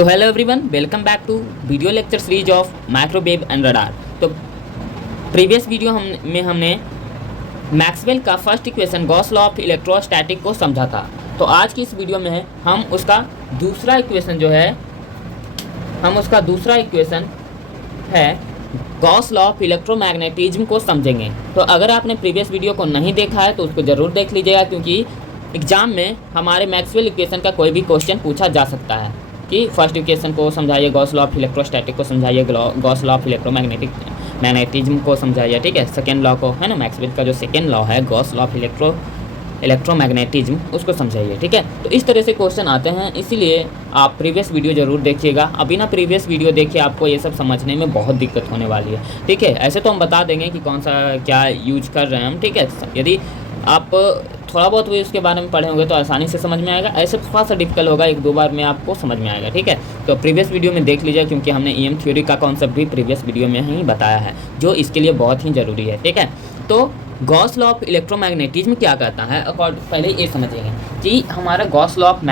So hello everyone, welcome back to video lecture series of microwave and radar. तो previous video हमने Maxwell का first equation Gauss law of electrostatic को समझा था। तो आज की इस वीडियो में हम उसका दूसरा इक्वेशन है गॉस लॉ ऑफ इलेक्ट्रोमैग्नेटिज्म को समझेंगे। तो अगर आपने प्रीवियस वीडियो को नहीं देखा है तो उसको ज़रूर देख लीजिएगा, क्योंकि एग्जाम में हमारे मैक्सवेल इक्वेशन का कोई भी क्वेश्चन पूछा जा सकता है कि फर्स्ट इक्वेशन को समझाइए, गॉस लॉ ऑफ इलेक्ट्रोस्टैटिक को समझाइए, गॉस लॉ ऑफ मैग्नेटिज्म को समझाइए। ठीक है, सेकेंड लॉ को, है ना, मैक्सवेल का जो सेकेंड लॉ है गॉस लॉ ऑफ इलेक्ट्रोमैग्नेटिज्म, उसको समझाइए। ठीक है, तो इस तरह से क्वेश्चन आते हैं, इसीलिए आप प्रीवियस वीडियो ज़रूर देखिएगा। अभी ना प्रीवियस वीडियो देखिए, आपको ये सब समझने में बहुत दिक्कत होने वाली है। ठीक है, ऐसे तो हम बता देंगे कि कौन सा क्या यूज कर रहे हैं हम। ठीक है, यदि आप थोड़ा बहुत भी उसके बारे में पढ़े होंगे तो आसानी से समझ में आएगा, ऐसे थोड़ा सा डिफिकल्ट होगा, एक दो बार में आपको समझ में आएगा। ठीक है, तो प्रीवियस वीडियो में देख लीजिए, क्योंकि हमने ईएम थ्योरी का कॉन्सेप्ट भी प्रीवियस वीडियो में ही बताया है, जो इसके लिए बहुत ही ज़रूरी है। ठीक है, तो गॉस लॉ ऑफ इलेक्ट्रोमैग्नेटिज्म क्या कहता है, पहले ये समझेंगे कि हमारा गॉस लॉ ऑफ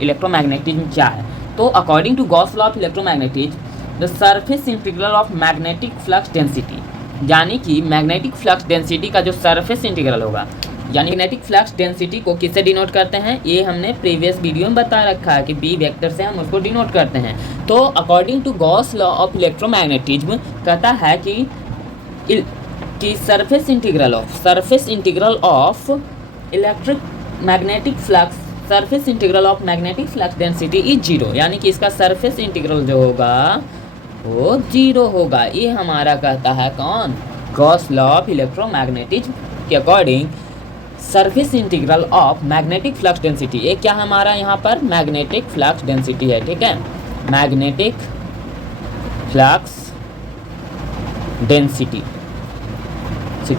इलेक्ट्रोमैग्नेटिज्म क्या है। तो according to Gauss law of electromagnetism, the surface integral of magnetic flux density, यानी कि मैग्नेटिक फ्लक्स डेंसिटी का जो सरफेस इंटीग्रल होगा, यानी मैग्नेटिक फ्लक्स डेंसिटी को किससे डिनोट करते हैं, ये हमने प्रीवियस वीडियो में बता रखा है कि बी वेक्टर से हम उसको डिनोट करते हैं। तो according to Gauss law of electromagnetism कहता है कि surface integral of electric magnetic flux, surface integral of magnetic flux density is zero, यानी कि इसका सरफेस इंटीग्रल जो होगा वो जीरो होगा। ये हमारा कहता है कौन, गॉस लॉ ऑफ इलेक्ट्रोमैग्नेटिज्म के according surface integral of magnetic flux density, ये क्या है हमारा यहाँ पर, मैग्नेटिक फ्लक्स डेंसिटी है। ठीक है, मैग्नेटिक फ्लक्स डेंसिटी,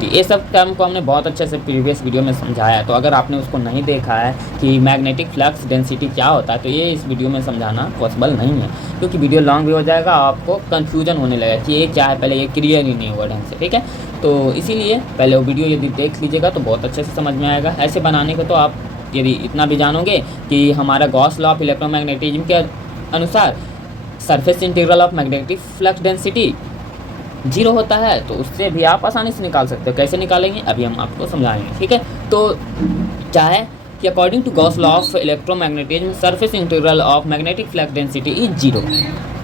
ये सब टर्म को हमने बहुत अच्छे से प्रीवियस वीडियो में समझाया है। तो अगर आपने उसको नहीं देखा है कि मैग्नेटिक फ्लक्स डेंसिटी क्या होता है, तो ये इस वीडियो में समझाना पॉसिबल नहीं है, क्योंकि वीडियो लॉन्ग भी हो जाएगा, आपको कन्फ्यूजन होने लगेगा कि ये क्या है, पहले ये क्लियर ही नहीं हुआ ढंग से। ठीक है, तो इसीलिए पहले वो वीडियो यदि देख लीजिएगा तो बहुत अच्छे से समझ में आएगा। ऐसे बनाने को तो आप यदि इतना भी जानोगे कि हमारा गॉस लॉ ऑफ इलेक्ट्रोमैग्नेटिज्म के अनुसार surface integral of magnetic flux density zero होता है, तो उससे भी आप आसानी से निकाल सकते हो। कैसे निकालेंगे अभी हम आपको समझाएंगे। ठीक है, तो क्या है कि according to Gauss law of electromagnetism, surface integral of magnetic flux density is zero.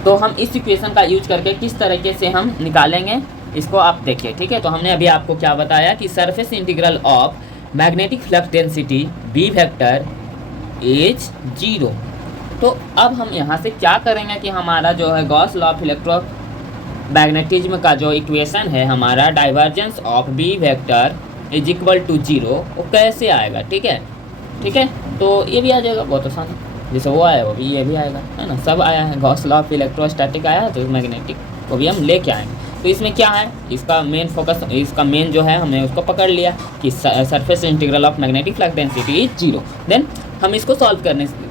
तो हम इस इक्वेशन का यूज करके किस तरीके से हम निकालेंगे इसको आप देखिए। ठीक है, तो हमने अभी आपको क्या बताया कि surface integral of magnetic flux density B vector is zero. तो अब हम यहाँ से क्या करेंगे कि हमारा जो है गॉस लॉ ऑफ इलेक्ट्रोमैग्नेटिज्म का जो इक्वेशन है हमारा, divergence of B vector is equal to zero, वो कैसे आएगा। ठीक है, तो ये भी आ जाएगा, बहुत आसान है, जैसे वो आया वो भी ये भी आएगा, है ना, सब आया है। गॉस लॉ ऑफ इलेक्ट्रोस्टैटिक आया तो मैग्नेटिक को भी हम लेके आएंगे। तो इसमें क्या है, इसका मेन फोकस, इसका मेन जो है हमने उसको पकड़ लिया कि surface integral of magnetic flux density is zero. Then हम इसको सॉल्व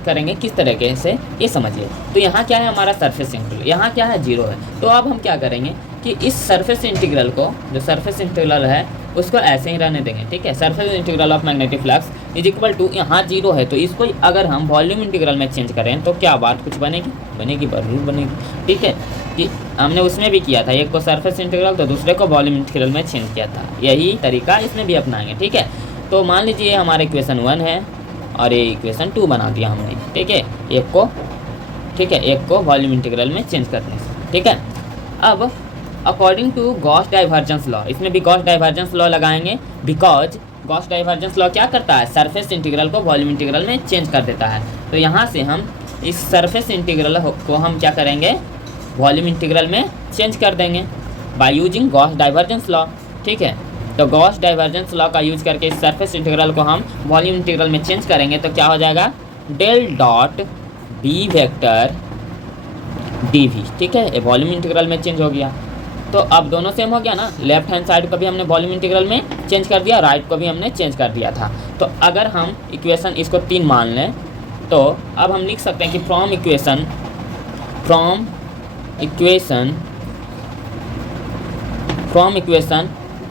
करेंगे किस तरीके से, ये समझिए। तो यहाँ क्या है हमारा सरफेस इंटीग्रल, यहाँ क्या है, जीरो है। तो अब हम क्या करेंगे कि इस सरफेस इंटीग्रल को, जो सरफेस इंटीग्रल है उसको ऐसे ही रहने देंगे। ठीक है, surface integral of magnetic flux is equal to, यहाँ जीरो है तो इसको अगर हम वॉल्यूम इंटीग्रल में चेंज करें तो क्या बात कुछ बनेगी, जरूर बनेगी। ठीक है, कि हमने उसमें भी किया था, एक को सरफेस इंटीग्रल तो दूसरे को वॉल्यूम इंटीग्रल में चेंज किया था, यही तरीका इसमें भी अपनाएंगे। ठीक है, तो मान लीजिए हमारा इक्वेशन 1 है और ये इक्वेशन 2 बना दिया हमने। ठीक है, एक को वॉल्यूम इंटीग्रल में चेंज करने से। ठीक है, अब according to Gauss divergence law, इसमें भी गॉस डाइवर्जेंस लॉ लगाएंगे, बिकॉज गॉस डाइवर्जेंस लॉ क्या करता है, सरफेस इंटीग्रल को वॉल्यूम इंटीग्रल में चेंज कर देता है। तो यहाँ से हम इस सरफेस इंटीग्रल को हम क्या करेंगे, वॉल्यूम इंटीग्रल में चेंज कर देंगे by using Gauss divergence law. ठीक है, तो गॉस डाइवर्जेंस लॉ का यूज करके इस सरफेस इंटीग्रल को हम वॉल्यूम इंटीग्रल में चेंज करेंगे तो क्या हो जाएगा, del dot B vector D V. ठीक है, ये वॉल्यूम इंटीग्रल में चेंज हो गया। तो अब दोनों सेम हो गया ना, लेफ्ट हैंड साइड को भी हमने वॉल्यूम इंटीग्रल में चेंज कर दिया, राइट को भी हमने चेंज कर दिया था। तो अगर हम इक्वेशन इसको 3 मान लें तो अब हम लिख सकते हैं कि फ्रॉम इक्वेशन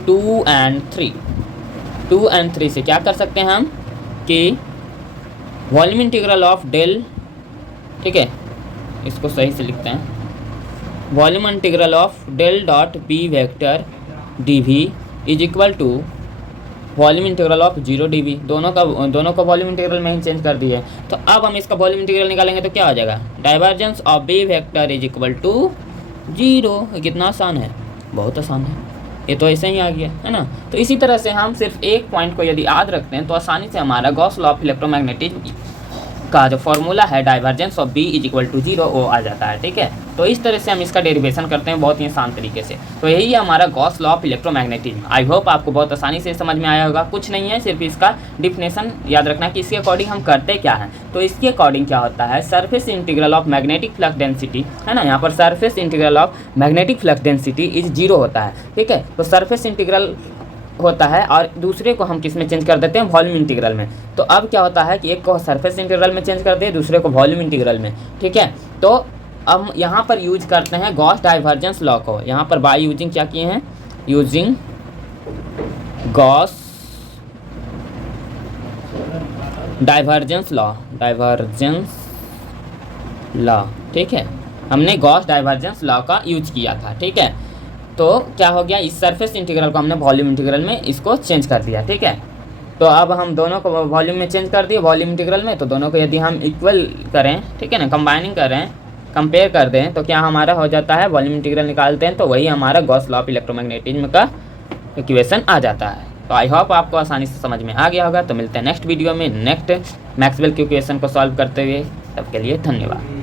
2 and 3 से क्या कर सकते हैं हम कि वॉल्यूम इंटीग्रल ऑफ डेल, ठीक है, इसको सही से लिखते हैं। Volume integral of del dot B vector D V is equal to volume integral of 0 dv। दोनों का वॉल्यूम इंटीग्रल में ही चेंज कर दिए। तो अब हम इसका वॉल्यूम इंटीग्रल निकालेंगे तो क्या हो जाएगा, divergence of B vector is equal to 0। कितना आसान है, बहुत आसान है, ये तो ऐसे ही आ गया है ना। तो इसी तरह से हम सिर्फ एक पॉइंट को यदि याद रखते हैं तो आसानी से हमारा गॉस लॉ ऑफ इलेक्ट्रोमैग्नेटिज्म का जो फॉर्मूला है divergence of B is equal to 0 वो आ जाता है। ठीक है, तो इस तरह से हम इसका डेरिवेशन करते हैं बहुत ही आसान तरीके से। तो यही है हमारा Gauss law of electromagnetism. I hope आपको बहुत आसानी से समझ में आया होगा। कुछ नहीं है, सिर्फ इसका डिफिनेशन याद रखना कि इसके अकॉर्डिंग हम करते क्या हैं। तो इसके अकॉर्डिंग क्या होता है, surface integral of magnetic flux density है ना, यहाँ पर surface integral of magnetic flux density is 0 होता है। ठीक है, तो सरफेस इंटीग्रल होता है और दूसरे को हम किस में चेंज कर देते हैं, वॉल्यूम इंटीग्रल में। तो अब क्या होता है कि एक को सरफेस इंटीग्रल में चेंज करते हैं, दूसरे को वॉल्यूम इंटीग्रल में। ठीक है, तो हम यहाँ पर यूज करते हैं गॉस डाइवर्जेंस लॉ को। यहाँ पर बाय यूजिंग क्या किए हैं, यूजिंग गॉस डाइवर्जेंस लॉ। ठीक है, हमने गॉस डाइवर्जेंस लॉ का यूज किया था। ठीक है, तो क्या हो गया, इस सरफेस इंटीग्रल को हमने वॉल्यूम इंटीग्रल में इसको चेंज कर दिया। ठीक है, तो अब हम दोनों को वॉल्यूम में चेंज कर दिए वॉल्यूम इंटीग्रल में। तो दोनों को यदि हम इक्वल करें, ठीक है ना, कंबाइनिंग करें, कंपेयर कर दें, तो क्या हमारा हो जाता है, वॉल्यूम इंटीग्रल निकालते हैं तो वही हमारा गॉस लॉ ऑफ इलेक्ट्रोमैग्नेटिज्म का इक्वेशन आ जाता है। तो आई होप आपको आसानी से समझ में आ गया होगा। तो मिलते हैं नेक्स्ट वीडियो में नेक्स्ट मैक्सवेल की इक्वेशन को सॉल्व करते हुए। तब के लिए धन्यवाद।